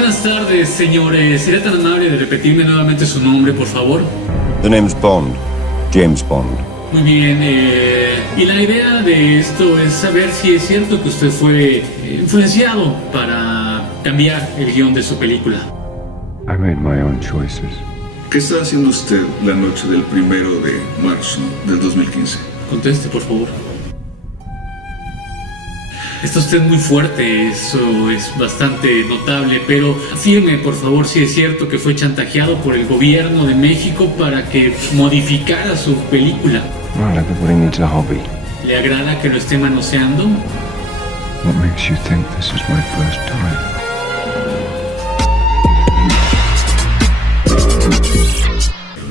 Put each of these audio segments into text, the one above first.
buenas tardes, señores. ¿Sería tan amable de repetirme nuevamente su nombre, por favor? The name's Bond. James Bond. Muy bien, y la idea de esto es saber si es cierto que usted fue influenciado para cambiar el guión de su película. I made my own choices. ¿Qué está haciendo usted la noche del 1 de marzo del 2015? Conteste, por favor. Está usted muy fuerte, eso es bastante notable, pero afirme, por favor, si es cierto que fue chantajeado por el gobierno de México para que modificara su película. Well, everybody needs a hobby. ¿Le agrada que lo esté manoseando? What makes you think this is my first time?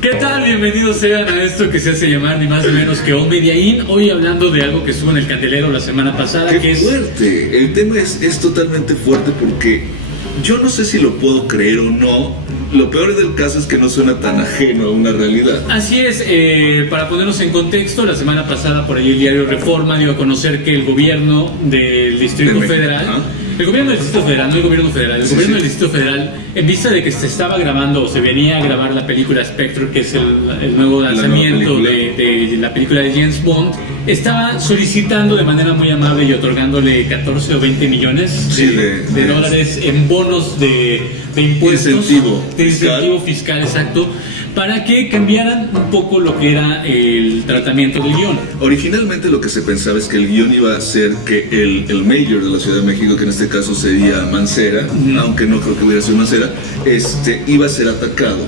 ¿Qué tal? Bienvenidos sean a esto que se hace llamar ni más ni menos que All Media In. Hoy hablando de algo que estuvo en el candelero la semana pasada. ¡Qué fuerte! El tema es totalmente fuerte porque yo no sé si lo puedo creer o no. Lo peor del caso es que no suena tan ajeno a una realidad. Así es, para ponernos en contexto, la semana pasada por ahí el diario Reforma dio a conocer que el gobierno del Distrito Federal... El gobierno del Distrito Federal, no el gobierno federal, el gobierno del Distrito Federal, en vista de que se estaba grabando o se venía a grabar la película Spectre, que es el nuevo lanzamiento de la película de James Bond, estaba solicitando de manera muy amable y otorgándole 14 o 20 millones de dólares en bonos de impuestos. Incentivo fiscal, exacto, para que cambiaran un poco lo que era el tratamiento del guión. Originalmente lo que se pensaba es que el guión iba a ser que el mayor de la Ciudad de México, que en este caso sería Mancera, aunque no creo que hubiera sido Mancera, iba a ser atacado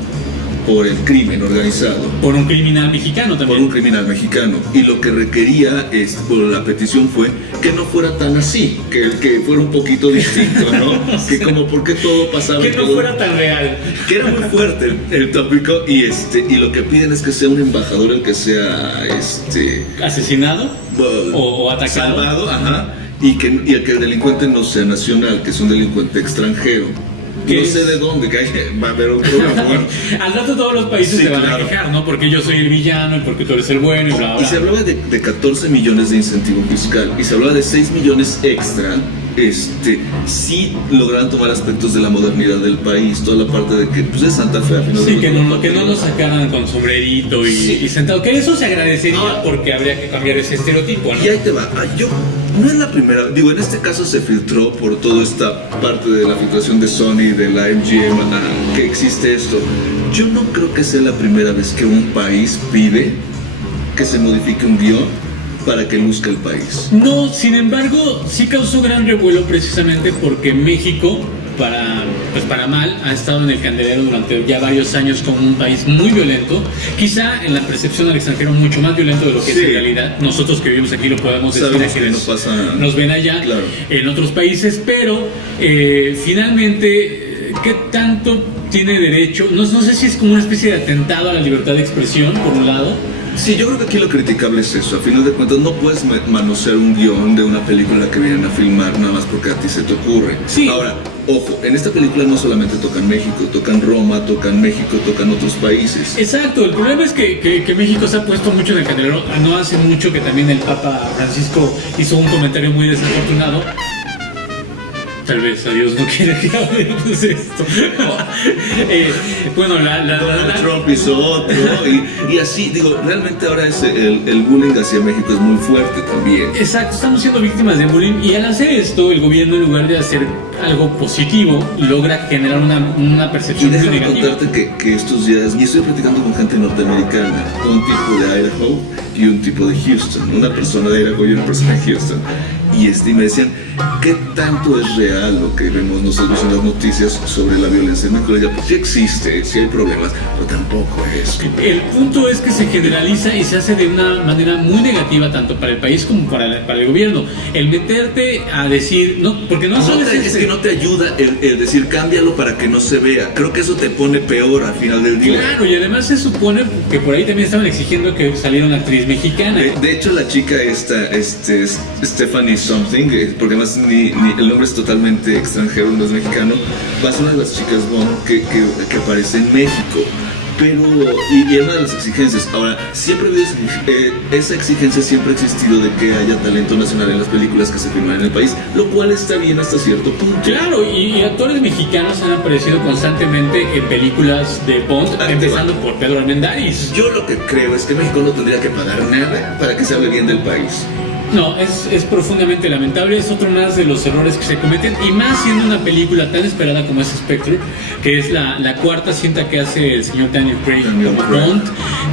por el crimen organizado. Por un criminal mexicano también. Por un criminal mexicano. Y lo que requería, por la petición fue que no fuera tan así, que fuera un poquito distinto, ¿no? Que como porque todo pasaba... Que no fuera tan real. Que era muy fuerte el tópico y lo que piden es que sea un embajador el que sea... ¿Asesinado? O atacado. Salvado, ajá. Y que el delincuente no sea nacional, que es un delincuente extranjero. No sé de dónde, que va a haber otro amor. Al rato todos los países se van a quejar, ¿no? Porque yo soy el villano y porque tú eres el bueno y bla, bla. Y se hablaba de 14 millones de incentivo fiscal y se hablaba de 6 millones extra. Sí lograron tomar aspectos de la modernidad del país, toda la parte de que pues es Santa Fe, al final. Sí, que no nos sacaran con sombrerito y sentado, que eso se agradecería porque habría que cambiar ese estereotipo, ¿no? Y ahí te va, no es la primera, en este caso se filtró por toda esta parte de la filtración de Sony, de la MGM, que existe esto. Yo no creo que sea la primera vez que un país pide que se modifique un guión para que luzca el país. No, sin embargo, sí causó gran revuelo precisamente porque México, para mal, ha estado en el candelero durante ya varios años como un país muy violento, quizá en la percepción al extranjero mucho más violento de lo que es en realidad. Nosotros que vivimos aquí lo podemos decir, que nos ven allá, claro, en otros países, pero finalmente, ¿qué tanto tiene derecho? No sé si es como una especie de atentado a la libertad de expresión, por un lado. Sí, yo creo que aquí lo criticable es eso. A final de cuentas, no puedes manosear un guión de una película que vienen a filmar nada más porque a ti se te ocurre. Sí. Ahora, ojo, en esta película no solamente tocan México, tocan Roma, tocan México, tocan otros países. Exacto, el problema es que México se ha puesto mucho en el candelero. No hace mucho que también el Papa Francisco hizo un comentario muy desafortunado. Tal vez a Dios no quiere que hablemos de esto. Bueno, Trump hizo otro y así, realmente ahora el bullying hacia México es muy fuerte también. Exacto, estamos siendo víctimas de bullying y al hacer esto, el gobierno en lugar de hacer algo positivo, logra generar una percepción muy negativa. Y déjame contarte que estos días, y estoy platicando con gente norteamericana, un tipo de Idaho y un tipo de Houston, una persona de Idaho y una persona de Houston, y me decían, ¿qué tanto es real lo que vemos nosotros en las noticias sobre la violencia en México? Pues sí existe, sí hay problemas, pero tampoco es. El punto es que se generaliza y se hace de una manera muy negativa tanto para el país como para el gobierno. El meterte a decir, no, porque no solo es que no te ayuda el decir cámbialo para que no se vea. Creo que eso te pone peor al final del día. Claro, y además se supone que por ahí también estaban exigiendo que saliera una actriz mexicana. De hecho, la chica esta, Stephanie Something, porque además el nombre es totalmente extranjero, no es mexicano, va a ser una de las chicas Bond que aparece en México. pero y es una de las exigencias. Ahora, siempre ha habido esa exigencia, siempre ha existido de que haya talento nacional en las películas que se filman en el país, lo cual está bien hasta cierto punto. Claro, y actores mexicanos han aparecido constantemente en películas de Bond, empezando por Pedro Armendáriz. Yo lo que creo es que México no tendría que pagar nada para que se hable bien del país. No, es profundamente lamentable, es otro más de los errores que se cometen, y más siendo una película tan esperada como es Spectre, que es la cuarta cinta que hace el señor Daniel Craig como Bond,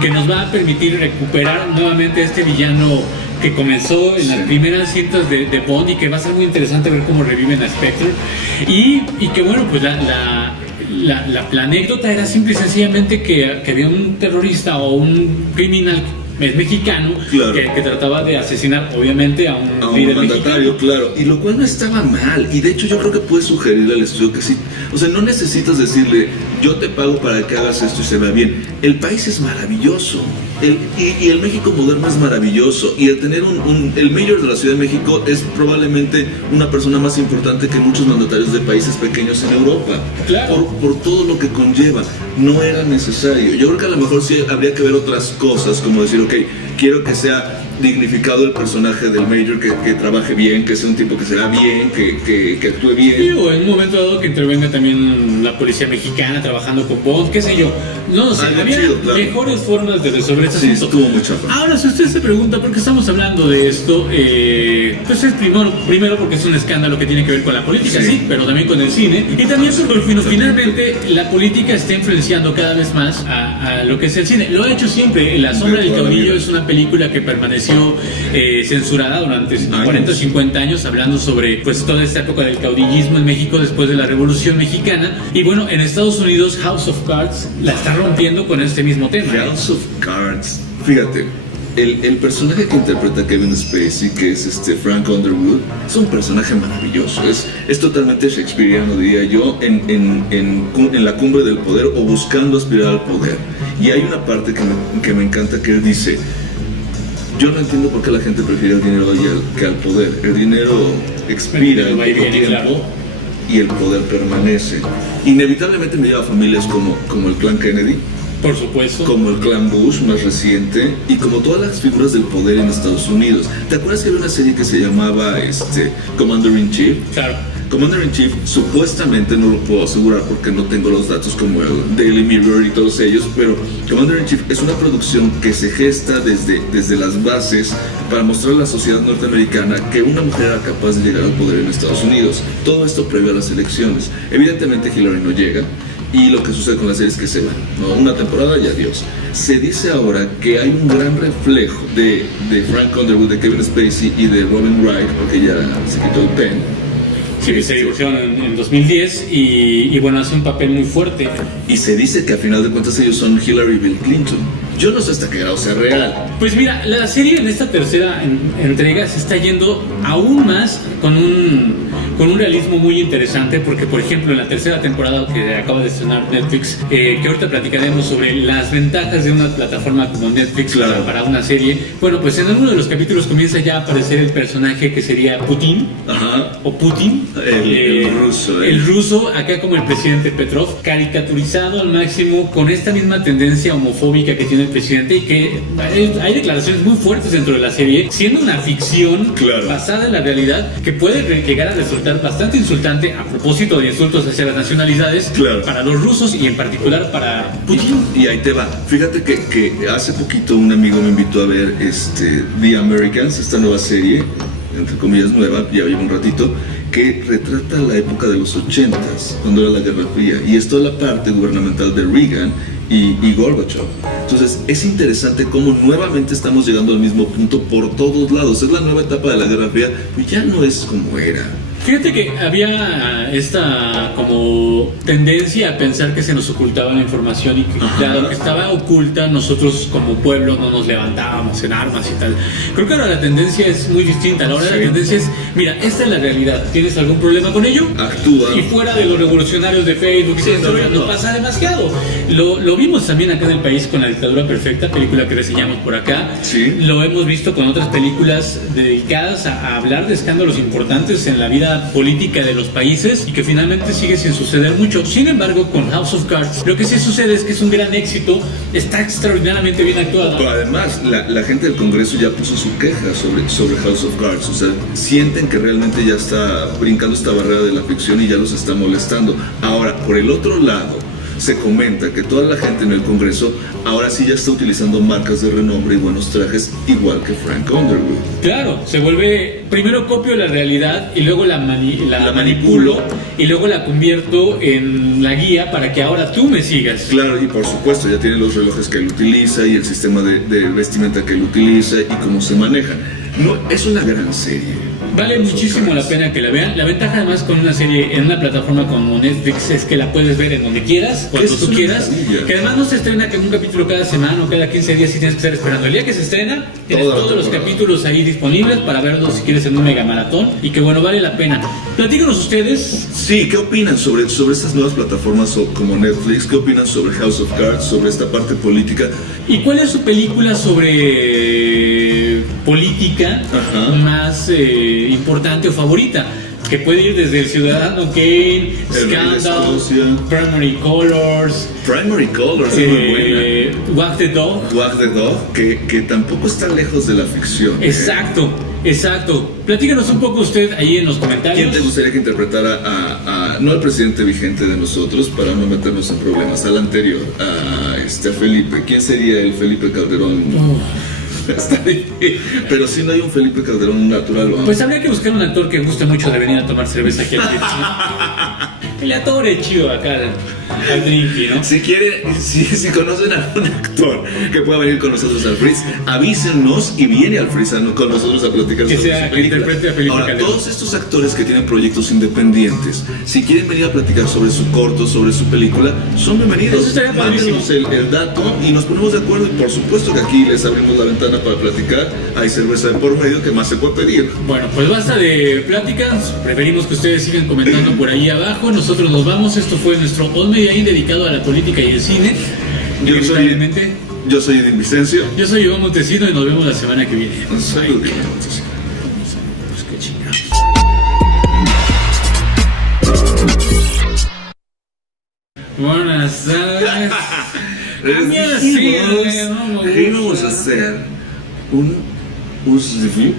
que nos va a permitir recuperar nuevamente a este villano que comenzó en las primeras cintas de Bond, y que va a ser muy interesante ver cómo reviven a Spectre, y que bueno, pues la anécdota era simple y sencillamente que había un terrorista o un criminal mexicano, claro, que trataba de asesinar obviamente a un líder mandatario, mexicano. Claro, y lo cual no estaba mal, y de hecho yo creo que puedes sugerirle al estudio que sí, o sea, no necesitas decirle yo te pago para que hagas esto y se vea bien. El país es maravilloso, y el México moderno es maravilloso, y el tener el mayor de la Ciudad de México es probablemente una persona más importante que muchos mandatarios de países pequeños en Europa, claro, por todo lo que conlleva. No era necesario. Yo creo que a lo mejor sí habría que ver otras cosas, como decir, ok, quiero que sea dignificado el personaje del Major, que trabaje bien, que sea un tipo que se vea bien, que actúe bien. Sí, o en un momento dado que intervenga también la policía mexicana trabajando con Bond, qué sé yo. No sé, había chido, claro, mejores formas de resolver este asunto. Estuvo muy chafa. Ahora, si usted se pregunta por qué estamos hablando de esto, pues es primero porque es un escándalo que tiene que ver con la política, sí, pero también con el cine, y también porque finalmente la política está influenciando cada vez más a lo que es el cine. Lo ha hecho siempre. La sombra del caudillo es una película que permaneció censurada durante 40 o 50 años, hablando sobre pues toda esta época del caudillismo en México después de la Revolución Mexicana. Y bueno, en Estados Unidos House of Cards la está rompiendo con este mismo tema. House of Cards, fíjate, el personaje que interpreta Kevin Spacey, que es Frank Underwood, es un personaje maravilloso, es totalmente shakespeariano, diría yo, en la cumbre del poder o buscando aspirar al poder. Y hay una parte que me encanta, que él dice: yo no entiendo por qué la gente prefiere el dinero que al poder. El dinero expira en poco tiempo y el poder permanece. Inevitablemente me lleva a familias como el clan Kennedy, por supuesto, como el clan Bush más reciente, y como todas las figuras del poder en Estados Unidos. ¿Te acuerdas que había una serie que se llamaba Commander in Chief? Claro. Commander in Chief, supuestamente, no lo puedo asegurar porque no tengo los datos como el Daily Mirror y todos ellos, pero Commander in Chief es una producción que se gesta desde las bases para mostrar a la sociedad norteamericana que una mujer era capaz de llegar al poder en Estados Unidos. Todo esto previo a las elecciones. Evidentemente Hillary no llega, y lo que sucede con la serie es que se va, ¿no? Una temporada y adiós. Se dice ahora que hay un gran reflejo de Frank Underwood, de Kevin Spacey y de Robin Wright, porque ya se quitó el pen. Sí, se divorciaron en 2010 y bueno, hace un papel muy fuerte. Y se dice que a final de cuentas ellos son Hillary y Bill Clinton. Yo no sé hasta qué grado sea real. Pues mira, la serie en esta tercera entrega se está yendo aún más con un realismo muy interesante, porque por ejemplo en la tercera temporada que acaba de estrenar Netflix, que ahorita platicaremos sobre las ventajas de una plataforma como Netflix, claro, para una serie. Bueno, pues en alguno de los capítulos comienza ya a aparecer el personaje que sería Putin. Ajá. O Putin, el ruso. El ruso, acá como el presidente Petrov, caricaturizado al máximo, con esta misma tendencia homofóbica que tiene el presidente, y que hay declaraciones muy fuertes dentro de la serie, siendo una ficción, claro, basada en la realidad, que puede llegar a resultar bastante insultante a propósito de insultos hacia las nacionalidades, claro, para los rusos y en particular para Putin. Y ahí te va. Fíjate que hace poquito un amigo me invitó a ver The Americans, esta nueva serie, entre comillas nueva, ya lleva un ratito, que retrata la época de los 80s, cuando era la Guerra Fría, y es toda la parte gubernamental de Reagan y Gorbachev. Entonces es interesante cómo nuevamente estamos llegando al mismo punto por todos lados. Es la nueva etapa de la Guerra Fría, pero ya no es como era. Fíjate que había esta como tendencia a pensar que se nos ocultaba la información, y que dado que estaba oculta, nosotros como pueblo no nos levantábamos en armas y tal. Creo que ahora la tendencia es muy distinta. Ahora la tendencia es, mira, esta es la realidad, ¿tienes algún problema con ello? Actúa. Y fuera de los revolucionarios de Facebook, no pasa demasiado. Lo vimos también acá en el país con La Dictadura Perfecta, película que reseñamos por acá. Sí. Lo hemos visto con otras películas dedicadas a hablar de escándalos importantes en la vida vida política de los países y que finalmente sigue sin suceder mucho. Sin embargo, con House of Cards, lo que sí sucede es que es un gran éxito, está extraordinariamente bien actuado. Pero además, la gente del Congreso ya puso su queja sobre House of Cards. O sea, sienten que realmente ya está brincando esta barrera de la ficción y ya los está molestando. Ahora, por el otro lado, se comenta que toda la gente en el Congreso ahora sí ya está utilizando marcas de renombre y buenos trajes, igual que Frank Underwood. Claro, se vuelve, primero copio la realidad y luego la manipulo y luego la convierto en la guía para que ahora tú me sigas. Claro, y por supuesto ya tiene los relojes que él utiliza y el sistema de vestimenta que él utiliza y cómo se maneja. No, es una gran serie. Vale muchísimo la pena que la vean. La ventaja además con una serie en una plataforma como Netflix es que la puedes ver en donde quieras, cuando tú quieras. Que además no se estrena que un capítulo cada semana o cada 15 días y tienes que estar esperando. El día que se estrena, tienes todos los capítulos ahí disponibles para verlos si quieres en un mega maratón. Y que bueno, vale la pena. Platícanos ustedes. Sí, ¿qué opinan sobre estas nuevas plataformas como Netflix? ¿Qué opinan sobre House of Cards, sobre esta parte política? ¿Y cuál es su película sobre política más importante o favorita? Que puede ir desde El Ciudadano Kane, Scandal, Primary Colors. Primary Colors es muy buena. Wag the Dog. Wag the Dog, que tampoco está lejos de la ficción. Exacto, exacto. Platícanos un poco usted ahí en los comentarios. ¿Quién te gustaría que interpretara no al presidente vigente de nosotros, para no meternos en problemas, al anterior, a Felipe? ¿Quién sería el Felipe Calderón? Está bien. Pero si no hay un Felipe Calderón natural, vamos. Pues habría que buscar un actor que guste mucho de venir a tomar cerveza aquí al Fritz, ¿no? El actor es chido acá al Drinky, ¿no? Si quieren, si conocen a un actor que pueda venir con nosotros al Fritz, avísenos y viene al Fritz con nosotros a platicar que sobre sea, su que interprete a Felipe Ahora, Calderón. todos estos actores que tienen proyectos independientes, si quieren venir a platicar sobre su corto, sobre su película, son bienvenidos. Eso estaría padrísimo. Mándenos el dato y nos ponemos de acuerdo. Y por supuesto que aquí les abrimos la ventana para platicar. Hay cerveza de por medio, que más se puede pedir. Bueno, pues basta de pláticas. Preferimos que ustedes sigan comentando por ahí abajo. Nosotros nos vamos. Esto fue nuestro All Media In dedicado a la política y el cine. Yo soy Edith Vicencio. Yo soy Iván Montesino y nos vemos la semana que viene. Un saludo. Pues qué chingados. Buenas tardes. Íbamos a hacer un review